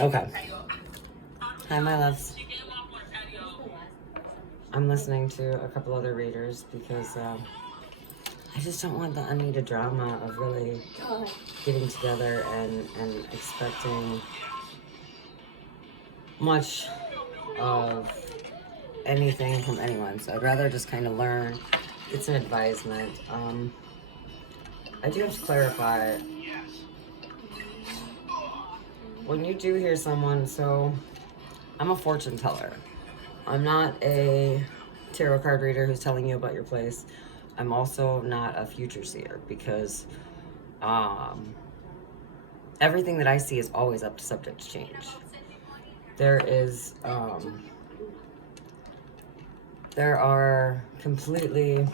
Okay. Hi, my loves. I'm listening to a couple other readers because I just don't want the unneeded drama of really getting together and expecting much of anything from anyone. So I'd rather just kind of learn, get some advisement. I do have to clarify, when you do hear someone, so I'm a fortune teller. I'm not a tarot card reader who's telling you about your place. I'm also not a future seer because everything that I see is always up to subject to change. There are completely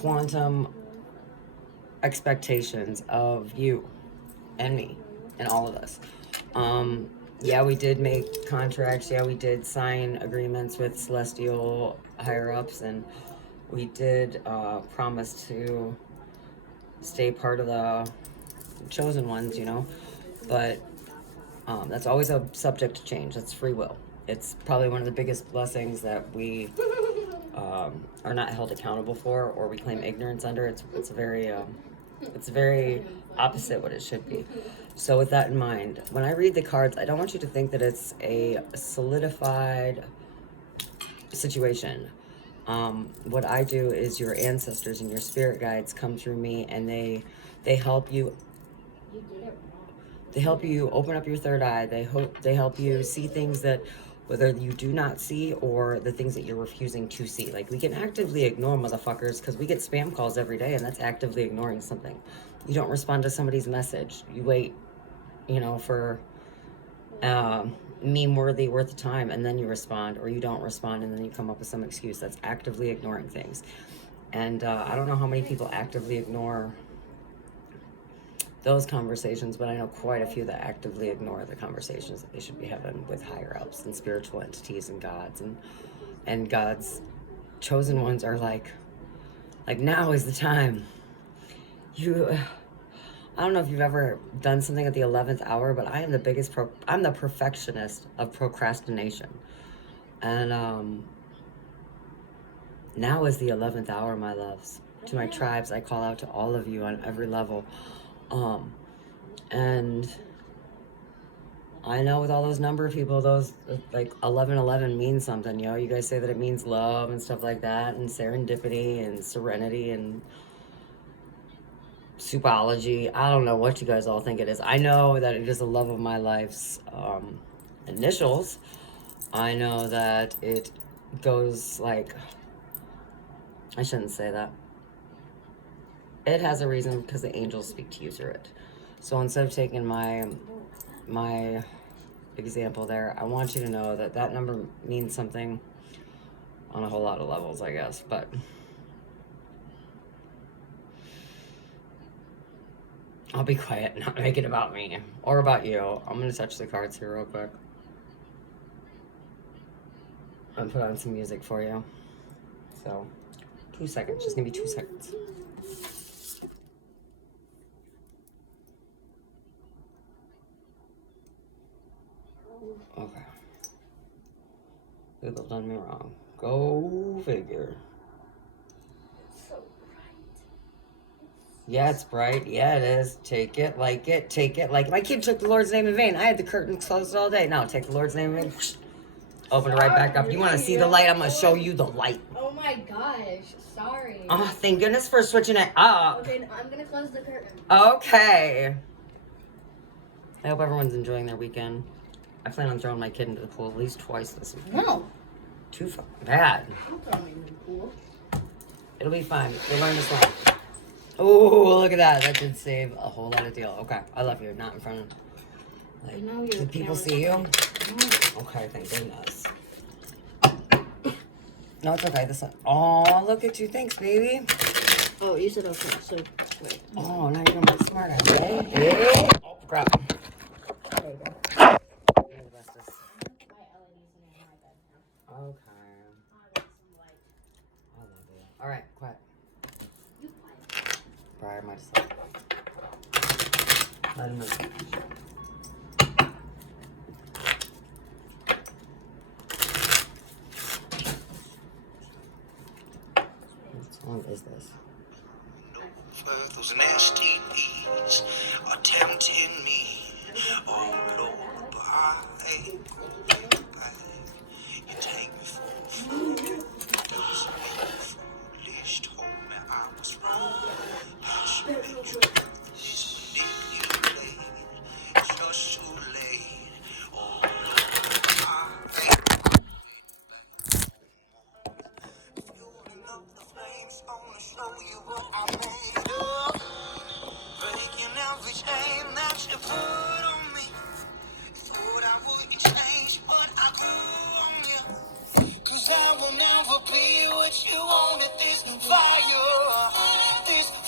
quantum expectations of you and me and all of us. Yeah, we did make contracts. Yeah, we did sign agreements with celestial higher-ups, and we did promise to stay part of the chosen ones, you know. But that's always a subject to change. That's free will. It's probably one of the biggest blessings that we are not held accountable for, or we claim ignorance under. It's very opposite what it should be. So with that in mind, when I read the cards, I don't want you to think that it's a solidified situation. What I do is your ancestors and your spirit guides come through me, and they help you. They help you open up your third eye. They help you see things that whether you do not see, or the things that you're refusing to see. Like, we can actively ignore motherfuckers because we get spam calls every day, and that's actively ignoring something. You don't respond to somebody's message. You wait, you know, for meme worth of time, and then you respond, or you don't respond, and then you come up with some excuse. That's actively ignoring things. And I don't know how many people actively ignore those conversations, but I know quite a few that actively ignore the conversations that they should be having with higher ups and spiritual entities and gods, and God's chosen ones are like now is the time. I don't know if you've ever done something at the 11th hour, but I am I'm the perfectionist of procrastination. And now is the 11th hour, my loves. To my tribes, I call out to all of you on every level. And I know with all those number of people, those like 1111 means something, you know. You guys say that it means love and stuff like that, and serendipity and serenity and supology. I don't know what you guys all think it is. I know that it is the love of my life's initials. I know that it goes like, I shouldn't say that. It has a reason because the angels speak to you through it. So instead of taking my example there, I want you to know that that number means something on a whole lot of levels, I guess. But I'll be quiet and not make it about me or about you. I'm gonna touch the cards here real quick and put on some music for you. So 2 seconds, just give me 2 seconds. Okay. People done me wrong. Go figure. Yeah, it's bright. Yeah, it is. Take it, like it, take it, like it. My kid took the Lord's name in vain. I had the curtains closed all day. Now take the Lord's name in vain. Open it right back up. You want to see the light? I'm going to show you the light. Oh my gosh. Sorry. Oh, thank goodness for switching it up. Okay, I'm going to close the curtain. Okay. I hope everyone's enjoying their weekend. I plan on throwing my kid into the pool at least twice this week. No. Too bad. I'm throwing him in the pool. It'll be fine. You'll learn this one. Oh, look at that. That did save a whole lot of deal. Okay, I love you. Not in front of... Like, I know you're did people see you? No. Okay, thank goodness. No, it's okay. This one. Oh, look at you. Thanks, baby. Oh, you said okay, so wait. Oh, now you're gonna be smart, okay? Hey. Oh, crap. There you go. Okay. I love you. All right, quiet. Briar, my son. Let him know. is this? Those nasty bees are tempting me. Oh Lord, but you take me for a fool. Doesn't make me foolish. Told me I was wrong. Passion made you ruthless. Manipulate. Just too late. Oh Lord, fueling up the flames. Wanna show you what I made of. Breaking every chain that you put on me. Thought I wouldn't change, but I grew on you. 'Cause I will never be what you wanted. This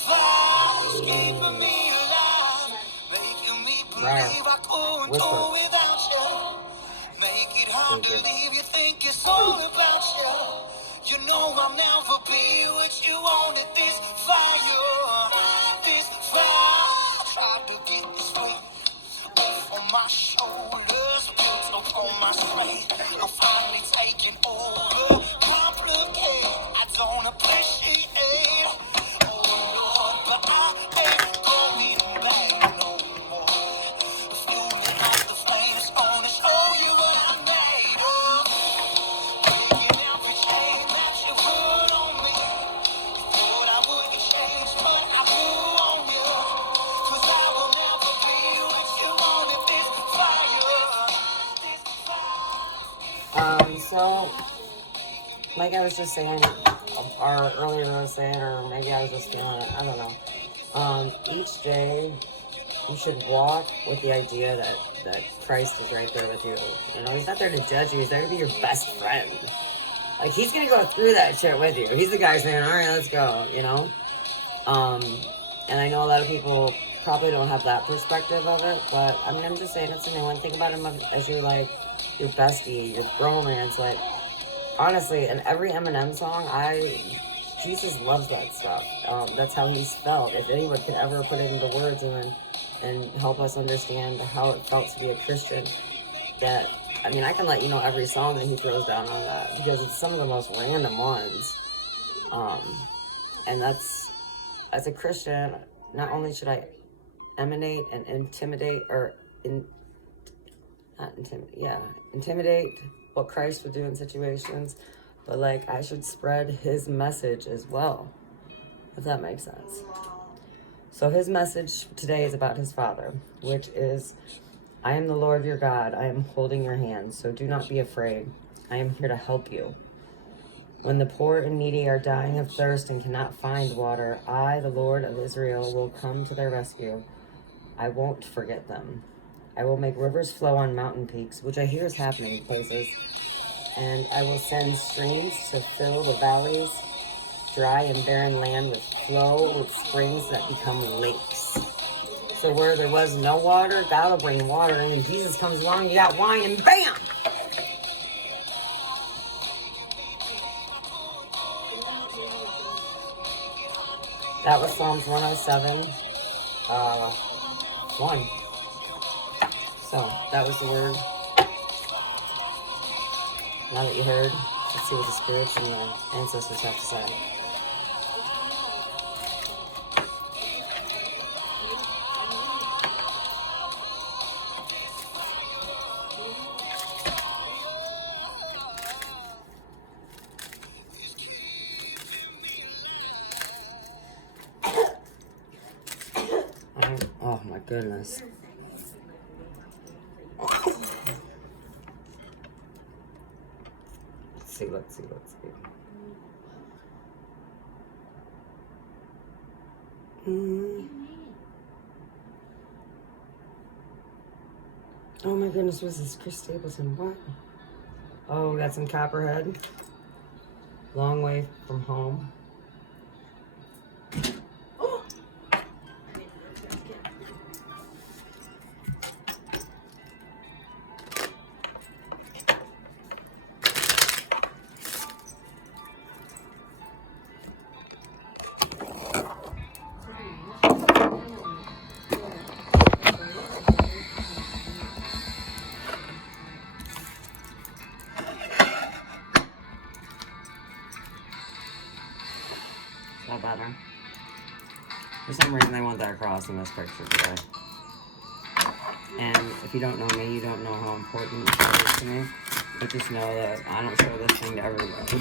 fire's keeping me alive. Making me believe I couldn't do without you. Make it hard to leave, you think it's all about you. You know I'll never be what you wanted. This fire. Tried to get this weight off on my shoulders, built up on my strength. I'm finally taking over. Complicate, I don't appreciate. Oh Lord, but I ain't going back no more. Fueling up the flames, gonna show you what I made of. Breaking every chain that you put on me. Thought I wouldn't change, but I grew on you. 'Cause I will never be what you wanted. So, like I was just saying, or earlier I was saying, or maybe I was just feeling it, I don't know. Each day, you should walk with the idea that Christ is right there with you. You know, he's not there to judge you, he's there to be your best friend. Like, he's gonna go through that shit with you. He's the guy saying, alright, let's go, you know? And I know a lot of people probably don't have that perspective of it, but I mean, I'm just saying it's a new one. Think about him as your, like, your bestie, your bromance. Like, honestly, in every Eminem song, Jesus loves that stuff. That's how he's felt. If anyone could ever put it into words and help us understand how it felt to be a Christian, that, I mean, I can let you know every song that he throws down on that, because it's some of the most random ones. And that's, as a Christian, not only should I emanate and intimidate, or intimidate what Christ would do in situations, but like, I should spread his message as well, if that makes sense. So his message today is about his Father, which is, I am the Lord your God. I am holding your hand, so do not be afraid. I am here to help you. When the poor and needy are dying of thirst and cannot find water, I, the Lord of Israel, will come to their rescue. I won't forget them. I will make rivers flow on mountain peaks, which I hear is happening in places, and I will send streams to fill the valleys, dry and barren land with flow with springs that become lakes. So where there was no water, God will bring water, and then Jesus comes along, you got wine, and bam! That was Psalms 107, 1. So, that was the word. Now that you heard, let's see what the spirits and the ancestors have to say. Oh my goodness. Let's see. Oh my goodness, was this Chris Stapleton? What? Oh, we got some Copperhead. Long way from home. reason I want that across in this picture today. And if you don't know me, you don't know how important it is to me. But just know that I don't show this thing to everybody.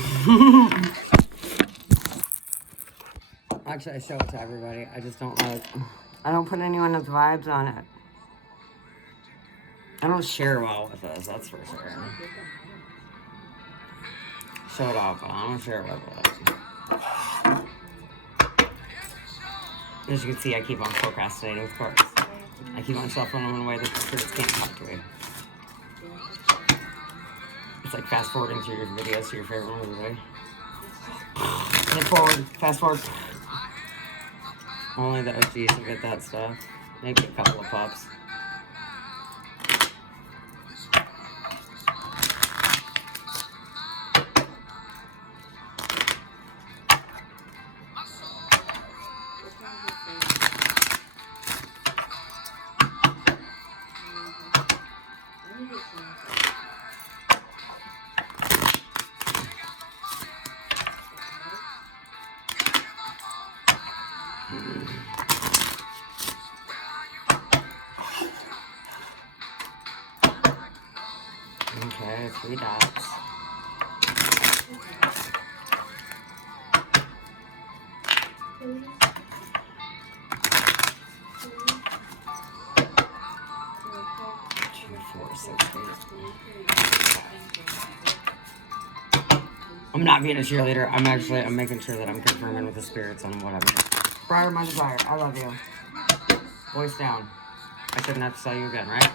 Actually, I show it to everybody. I just don't like... I don't put anyone's vibes on it. I don't share well with this, that's for sure. Show it off, but I don't share well with it. As you can see, I keep on procrastinating, of course. I keep on shuffling in a way that the spirits can't talk to me. It's like fast forwarding through your videos to your favorite movie, right? Flip forward, fast forward. Only the OGs will get that stuff. Maybe a couple of pups. Okay, 3 dots. I'm not being a cheerleader. I'm making sure that I'm confirming with the spirits on what I'm doing. Prior my desire. I love you. Voice down. I shouldn't have to tell you again, right?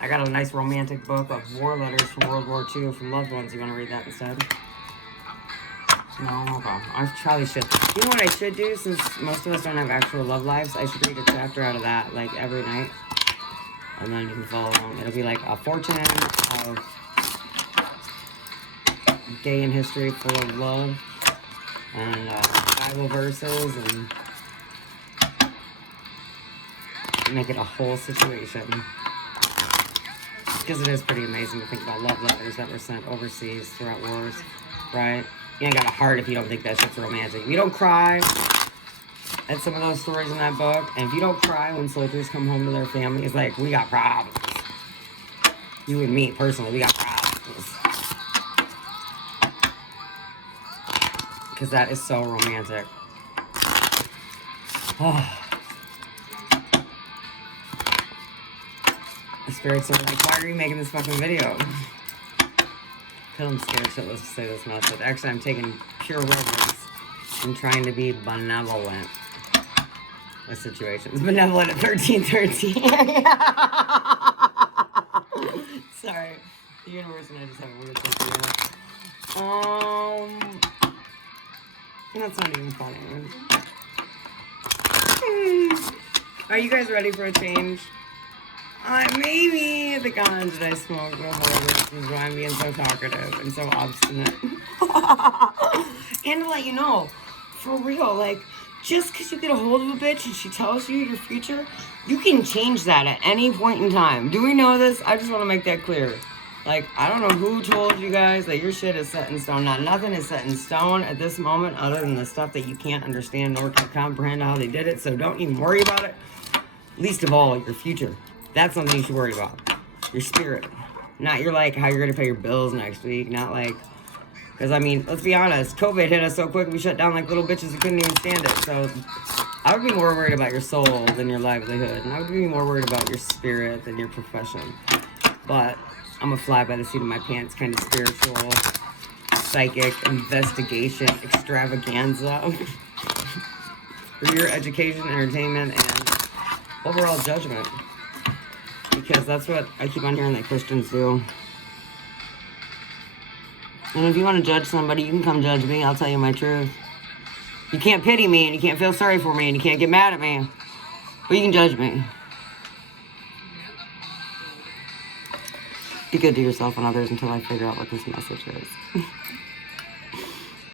I got a nice romantic book of war letters from World War II from loved ones. You want to read that instead? No, okay. I probably should. You know what I should do, since most of us don't have actual love lives? I should read a chapter out of that, like, every night. And then you can follow along. It'll be like a fortune of day in history full of love. And Bible verses, and make it a whole situation. Because it is pretty amazing to think about love letters that were sent overseas throughout wars, right? You ain't got a heart if you don't think that shit's romantic. If you don't cry at some of those stories in that book, and if you don't cry when soldiers come home to their families, like, we got problems. You and me, personally, we got problems. Because that is so romantic. Oh. The spirits are like, why are you making this fucking video? Because I'm scared shitless to say this message. Actually, I'm taking pure reverence and trying to be benevolent with situations. Benevolent at 1313. Sorry. The universe and I just have a weird sense of humor. That's not even funny. Are you guys ready for a change? Maybe the ganja that I smoke will hold it, which is why I'm being so talkative and so obstinate. And to let you know, for real, like, just because you get a hold of a bitch and she tells you your future, you can change that at any point in time. Do we know this? I just want to make that clear. Like, I don't know who told you guys that your shit is set in stone. Nothing is set in stone at this moment other than the stuff that you can't understand nor can comprehend how they did it. So don't even worry about it. Least of all, your future. That's something you should worry about. Your spirit. Not your, like, how you're going to pay your bills next week. Not, like... Because, I mean, let's be honest. COVID hit us so quick, we shut down like little bitches who couldn't even stand it. So, I would be more worried about your soul than your livelihood. And I would be more worried about your spirit than your profession. But, I'm a fly by the seat of my pants kind of spiritual, psychic, investigation, extravaganza. For your education, entertainment, and overall judgment. Because that's what I keep on hearing that Christians do. And if you want to judge somebody, you can come judge me. I'll tell you my truth. You can't pity me, and you can't feel sorry for me, and you can't get mad at me. But you can judge me. Be good to yourself and others until I figure out what this message is.